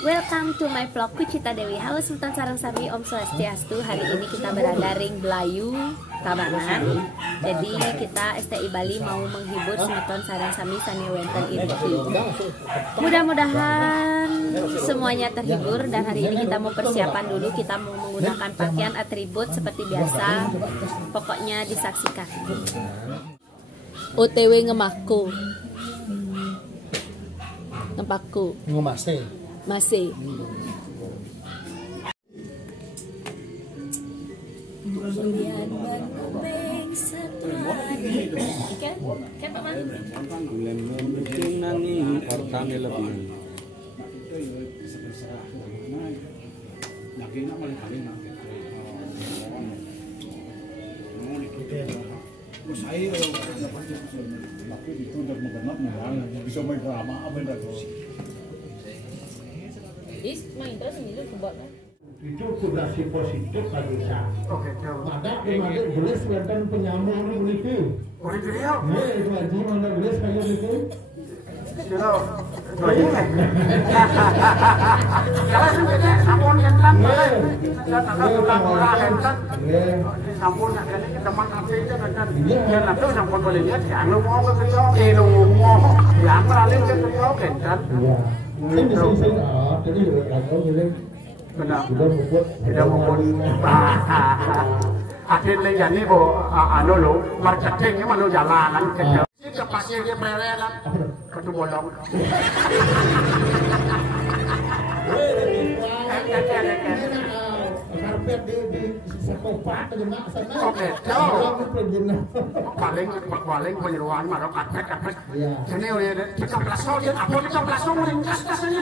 Welcome to my vlog Kucita Dewi. Halo Sultan Sarang Sami, Om Swastiastu. Hari ini kita berada ring Belayu Tabanan. Jadi kita STI Bali mau menghibur Sultan Sarang Sami Sani Wenten Irti. Mudah-mudahan semuanya terhibur, dan hari ini kita mau persiapan dulu. Kita mau menggunakan pakaian atribut seperti biasa. Pokoknya disaksikan. OTW ngemaku. Ngepaku. Masih. Kemudian berkembang setelah kan Pak Mali? Main terus ini buat itu fondasi positif bagi saya. Oke, maka kemarin boleh kelihatan penyambung itu. Oh itu dia? Iya, itu aja mana boleh saya itu. Kalau sebenarnya sampun enten, saya tak murah enten. Sampun ada teman apa itu kan? Yang nanti sampun boleh lihat yang lu mau ke kerja, lu mau yang beralih ke kerja enten. Ini sih jadi aku bilang benar tidak membuat akhirnya jadi anu lo marketingnya malu jalanan kerja kita pasti dia perenan kartu bolong karpet di sekolah penyemak sana oke paling penyeruan marok karpet ini oleh kita plasol dia apa kita plasol meringkas kasanya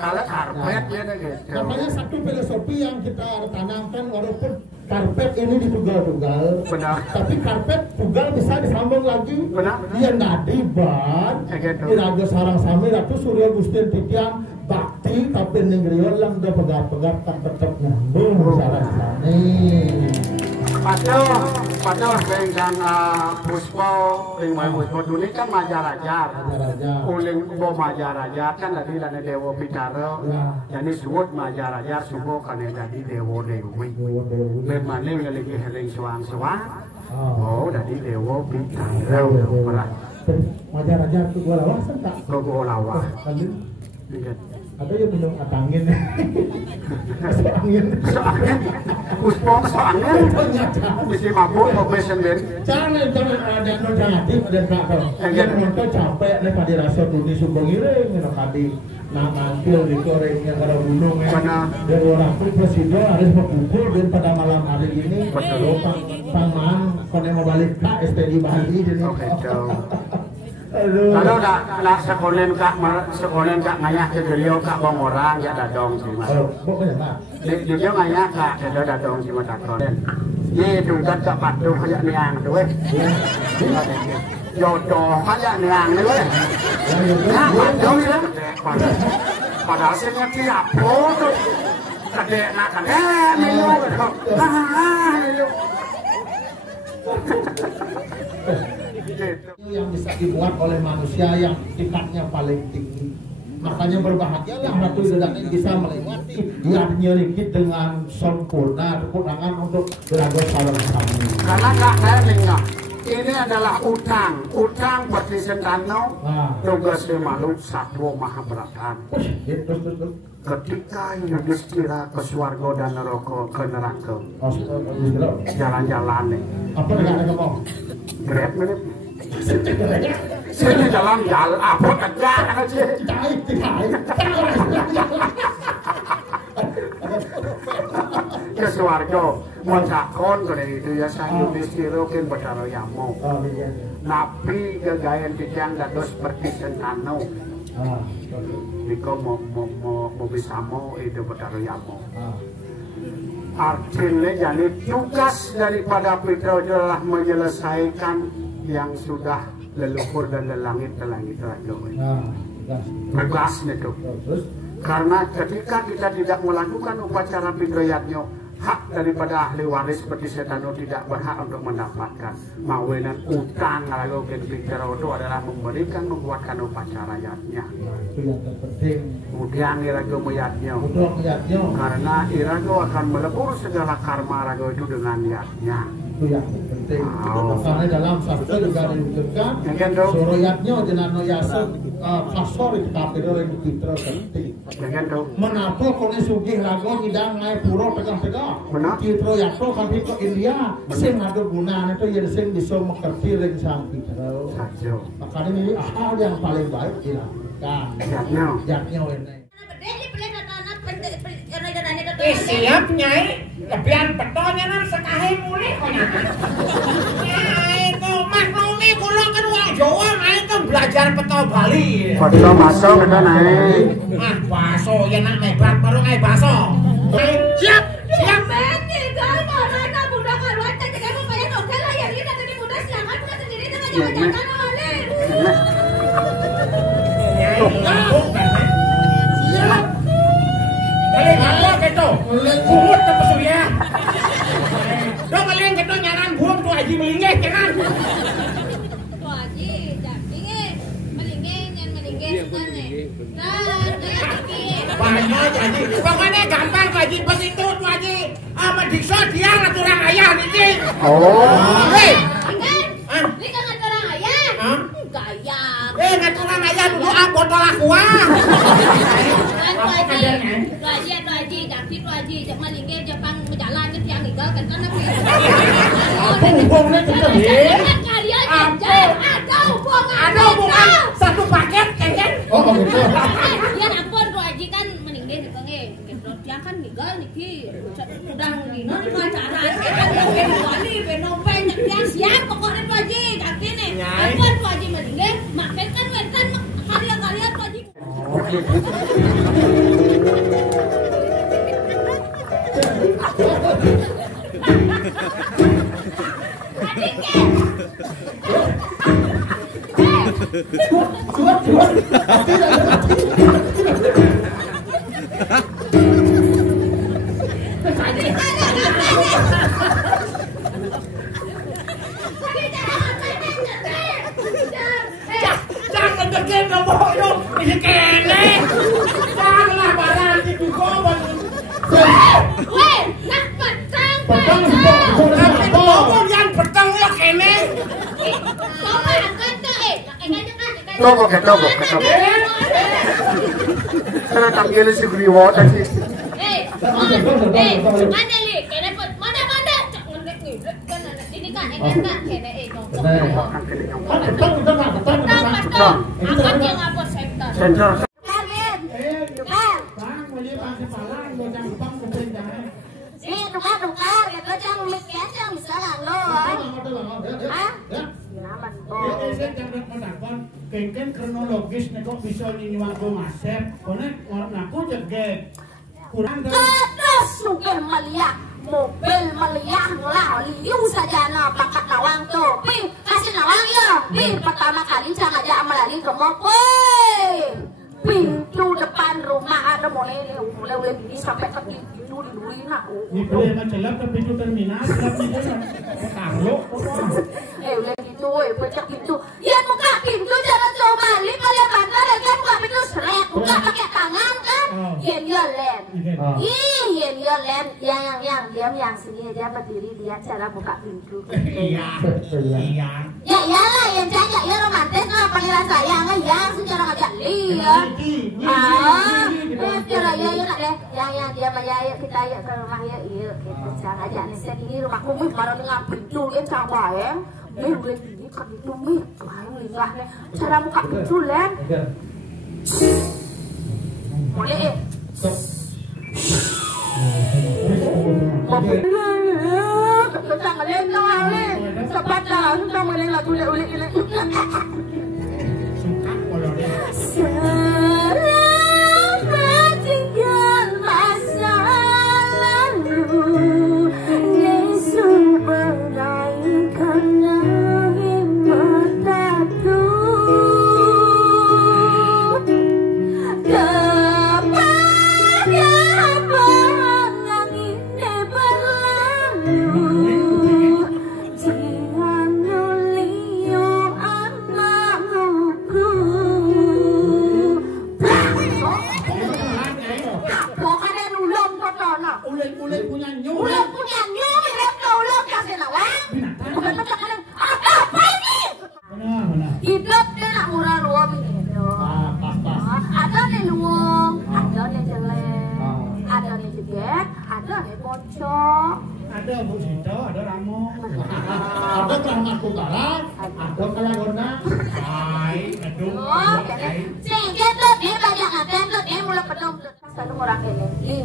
kalau karpet ya gitu. Namanya satu filosofi yang kita tanamkan, walaupun karpet ini ditugal-tugal, benar. Tapi karpet tugal bisa disambung lagi. Benar. Dia nadi ban. Di Raja Sarang Sami Ratu Surya Gustin Titian bakti tapi ningriol lang udah pegat-pegat tak tetap nyambung Sarang Sami. Padahal dengan Puspo, ring Puspo dulu kan Majarajar, uling Bo Majarajar kan tadi dari Dewa Pitaro, jadi sebut Majarajar subuh kan jadi Dewa Dewi, bermaling lagi ring suang-suang, oh dari Dewa Pitaro, Majarajar itu gua lawas tak? Gua lawas. Ada yang minum atangin, soangin, Puspong soangin, mesti mabuk mau presiden. Jangan ada nojati ada kakak. Yang nonton capek nih pada rasa dunia sumbang iring, nak tadi nak mantil di gorengnya kalau gunung ya. Dan orang pun presiden harus berkumpul dan pada malam hari ini. Paman konek mau balik ke STI Bali jadi. Kalau nak sekolen kak ngayah ke beliau kak bang orang ya dadong sih mas. Dia ngayah kak ada dadong sih mas takon. Ye tungkat kak patuh kayak niang tu eh. Jodoh kayak niang tu eh. Nah patuh ya. Padahal saya tiap foto kadek nak kadek melu. Yang bisa dibuat oleh manusia yang tingkatnya paling tinggi, makanya berbahagialah Ratu Idodani bisa melewati yang nyerikit dengan sempurna kekurangan untuk Raja Sarang Sami. Karena kak saya ini adalah utang bagi Sentano, tugas makhluk Satwa Mahabharata. Ketika Yudhistira ke swarga dan neraka, jalan-jalan nih. Apa dengan ngomong? Grab menit. Sini jalan apa kerja aja. Ke swarga mau cakon dari itu ya saya Yudhistira kan Bathara Yama. Nabi gagayan tijang dados seperti Sentano. Niko mau bisa mau itu Bathara Yama. Artinya jadi tugas daripada Pitro adalah menyelesaikan yang sudah leluhur dan lelangit raja. Tugas itu. Karena ketika kita tidak melakukan upacara Pitroyatnya, hak daripada ahli waris seperti Setano tidak berhak untuk mendapatkan. Mawenan utang lalu Gen Pitero itu adalah memberikan membuatkan upacara yatnya. Itu yang terpenting. Kemudian irago meyatnya. Karena irago akan melebur segala karma rago itu dengan yatnya. Itu yang penting. Karena dalam sabda juga disebutkan suroyatnya jenano yasa kasor itu kapiro yang kita penting. Menapa kone sugih lagu hidang ngai puro pegang-pegang. Kitro yato kami ke India sing ada gunanya itu yang sing bisa mengerti ring sang kitro. Makanya ini hal yang paling baik dilakukan. Yatnya ini. Siap nyai, lebihan petonya nan sekahe mulih kok nyai. Itu Mas Romi kula kan wong Jawa naik kan belajar peto Bali. Peto baso kita naik. Ah baso ya nak mebat baru ngai baso. Siap, siap. Berarti kalau mana budak karuan tadi kamu kayak oke lah ya ini tadi budak silakan budak sendiri dengan jangan-jangan oleh. Siap. Kalau gitu, buat ke pesuya. Dong kalian gitu nyaran buang tuh aji melingeh jangan. Tuh aji, jadi melingeh yang melingeh sebenarnya. Nah, banyak aji. Pokoknya gampang tuh aji begitu tuh aji. Sama dikso dia ngaturang ayah nih. Oh. Hei, ini kan ngaturang ayah. Gaya. Ngaturang ayah dulu botol aqua. Malingnya Jepang menjalan ke tiang igal kan kan tapi hubungnya juga kalian ada hubungan satu paket kan gitu ya ampun tuh aji kan meninggal gitu nge tiang kan igal niki udah dino di acara kan wali benopen tiang siap pokoknya tuh aji tapi nih ampun tuh aji meninggal makan kan wetan karya-karya tuh aji. Jangan deket ngomong ini kene. Janganlah barang itu kobon. Weh, nak petang. Tapi kobon yang petang ya kene. Tobo. Sana tanggil si Griwo tadi. Mana li? Mana? Ini kan kene petang. Akan yang apa Sensor. Tukar, ya jangan mikir jangan salah lo. Hah? Kengken kronologis nih kok bisa nyiwang go ngasep, konek warnaku jeget. Kurang Terus sugih melihat mobil melihat lah liu saja na pangkat nawang tuh. Kasih nawang ya. Pertama kali jangan aja melalui ke mobil. Pintu depan rumah ada mulai ini sampai ke pintu diluin aku. Ini boleh mencelap ke pintu terminal, celap nih taruh. Udah gitu, pecah pintu. Ya buka pintu jangan coba balik kalian bantar ya kan buka pintu seret, buka pakai tangan kan. Yen yang sini aja berdiri dia cara buka pintu. Iya. Ya iyalah yang jaga ya romantis lah panggilan sayang ya secara ngajak lihat. Cara ya deh yang dia maya kita ya ke rumah ya iya kita cara ngajak nih set ini rumahku mih baru dengan pintu kan sama ya. Udah ini kan itu mih lain linggah nih cara buka pintu len. Boleh kita ngeliat nongale sepat dah kita ngeliat lagu ulik ini selamat tinggal masa lalu Yesus menaikkan langit bertatu kepada Ulen punya nyu. Ulen punya nyu, mirip ke ulen kasih nawang. Bukan macam apa ini? Benar. Hidup dia nak murah luang ini. Pas. Ada nih luang, ada nih jelek, ada nih jeget, ada nih bocor. Ada Bu Sinto, ada Ramo. Ada Keramat Utara, ada Kalagona. Aduh. Jeget tuh dia banyak ngaten tuh dia mulai penuh. Selalu orang ini.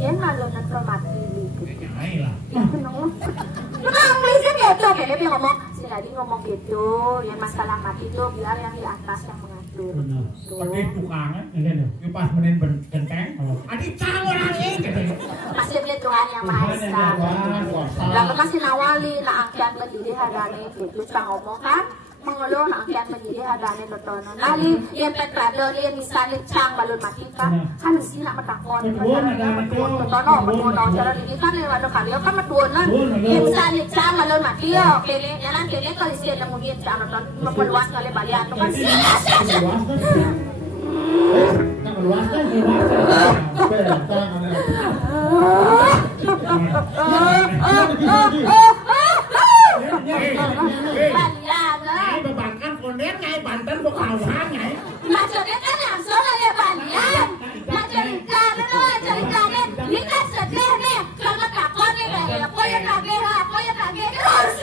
Dia malu nanti mati. Ayolah. Kenapa polisi gitu? Kayaknya dia ngomong, si Nadi ngomong gitu, yang masalah mati itu biar yang di atas yang mengatur. Benar. Pakai tukangan, ini pas menin genteng. Adik cang orang ini. Masih beli Tuhan yang Maha Esa. Lalu masih nawali, nak angkian berdiri hadane gitu, cang ngomong kan? Mengeluh nak angkian berdiri hadane lotono. Nali, yang petrado, yang misalnya cang balon mati kan? Kan sih nak metakon. Lotono, metuon cara ini kan lewat karya kan metuonan. Yang misalnya cang balon mati ya, kene, jangan kene kalau sih ada mungkin cang loton memperluas kali balian tu kan sih. Luas kan? Bebankan konden ngai Banten Bukauhan ngai. Maksudnya kan langsung aja balian. Nah ceritanya ini kan sedih nih. Kalau takut nih kayak apa yang kaget terus.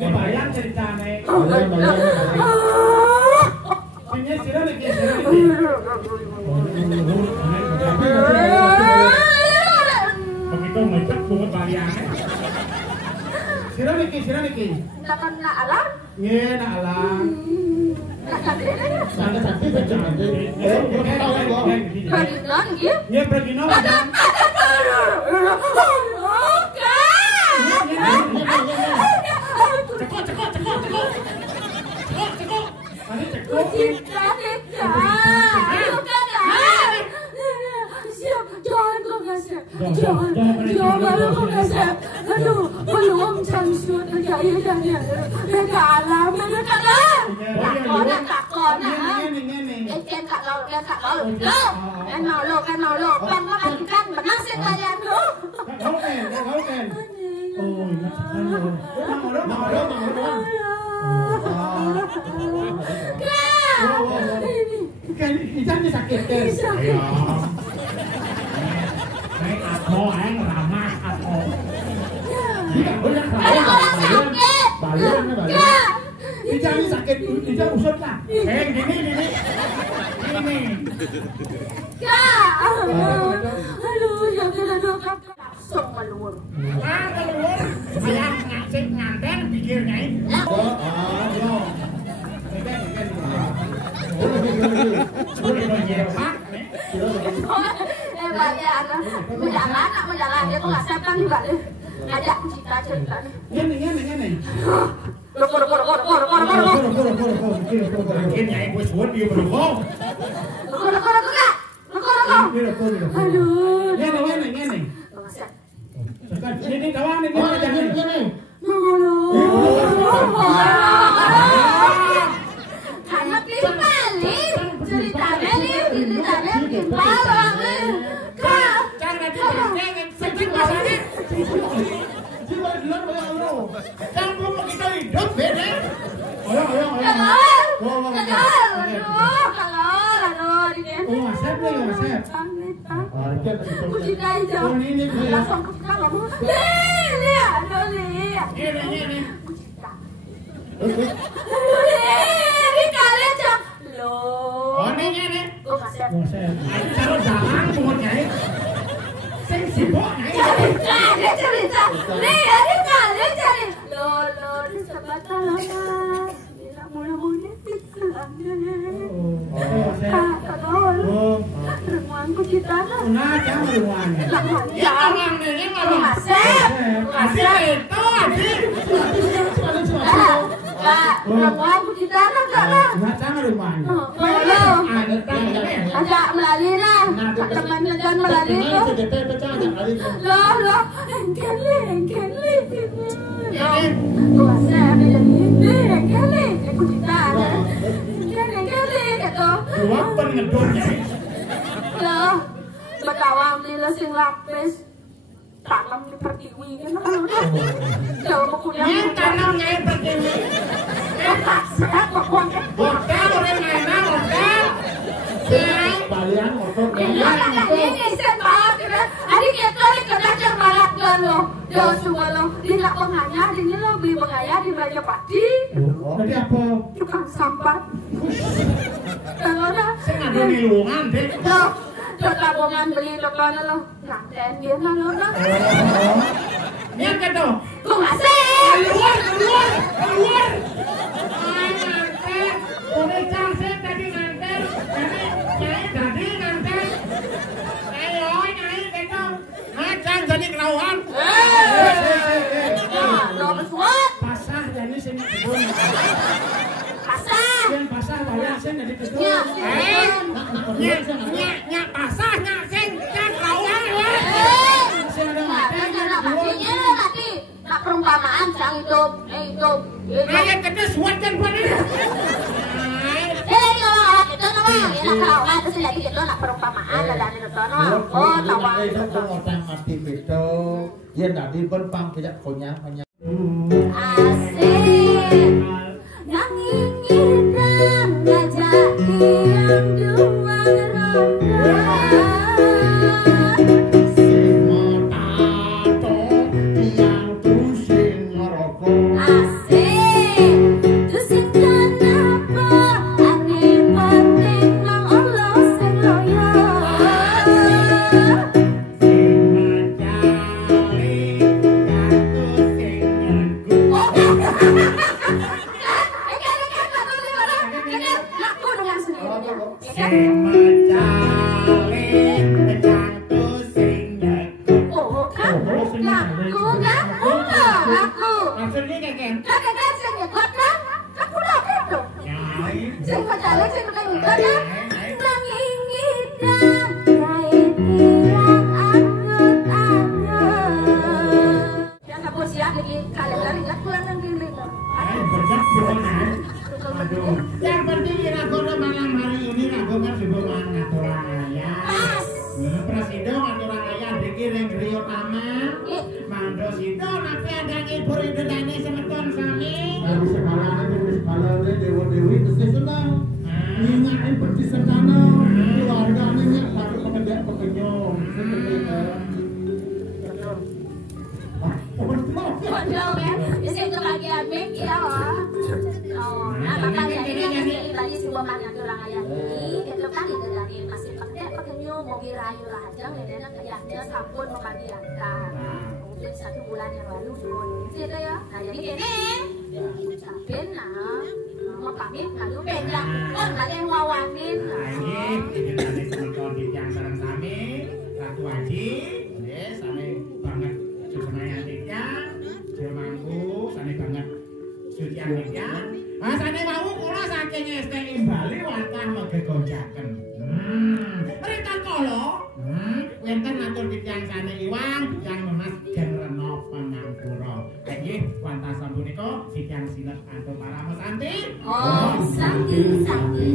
Bayang ceritanya. Ini sira lagi. Begitu ngecek bunga baliannya. Sira niki. Takkan nak alam? Nge nak alam. Sakit bencana. Perinan gitu. Nge perinan. Aduh, belum cansut kayaknya. Mereka alam. Takon. Kan lo. Kan benar sih kalian lo. Kau kan. Oh, kan ikan sakit kan? Naik atau ramas atau tidak boleh sakit. Ikan sakit, ikan usut lah. Gini. Aduh, ya langsung melur. Sayang ngasih nganten pikirnya ini. Menjalan dia tuh nggak siapkan juga deh. Ajak cerita nih. Ini. Kor. Ini yang gue suat dia berbohong. Kor. Aduh. Ini. Ini kawan ini jangan. Karena kembali ceritanya sakit bahasanya. Jangan belum kita hidup beda. Ayo. Ada melalui lah, teman dan melalui itu. Loh, engkeli. Kuasa engkeli, aku cerita. Engkeli, gitu. Luang pengen ngedurnya. Loh, betawang lila sing lapis. tanam di pertiwi kan kalau udah jauh makunya tanam nyai pertiwi sehat pokoknya hotel udah mana hotel Kalian motor ini sen banget kan adik kita nih kedacar banget kan lo jauh semua lo di nak penganyar ini lo beli penganyar di Raja Pati tadi apa? tukang sampah kalau udah ada milungan deh tabungan beli dokter lo nganten dia lo dah yang kata gue ngasih keluar ay nganten udah cangsen tadi nganten nyai tadi nganten ayo nyai kata ngacang jadi kelauan lo bersuat pasah jadi sini kebun pasah yang pasah bayar sen jadi kebun nyak pasah nyak sen nyak kelauan ya nak perumpamaan sang hidup ayat kata suatkan pada kalau itu nama enak kelauan terus lagi itu nak perumpamaan dan itu oh tawa orang mati itu dia tadi berpang tidak punya asik nanging ngidam ngajak tiang dua ronda yang penting ragu malam hari ini ragu kan hubungan aturan ayah presido aturan ayah dikiring Rio Tama mando sido tapi ada ibu itu dani semeton sami dari sekarang dewa-dewi mesti senang ingatin pergi sana keluarga ini baru pekerjaan jadi kebahagiaan Meki ya nah makanya ini tadi sebuah banyak orang ayah ini itu kan itu dari masih pakai pekenyu mau dirayu rajang ini kayaknya sabun membagiankan mungkin 1 bulan yang lalu juga gitu ya nah jadi ini sabun mau pamit lalu beda kan ada yang wawanin ini dari teman-teman di yang sarang kami Ratu Haji sami banget sebenarnya adiknya Jemangku sami banget suci adiknya sami mau kula saking STI Bali wantah megegojaken mereka kolo wenten atur tiyang sane Iwang yang Mas Genreno Pamangkura nggih wantah sampunika tiyang sinet atur para santi santi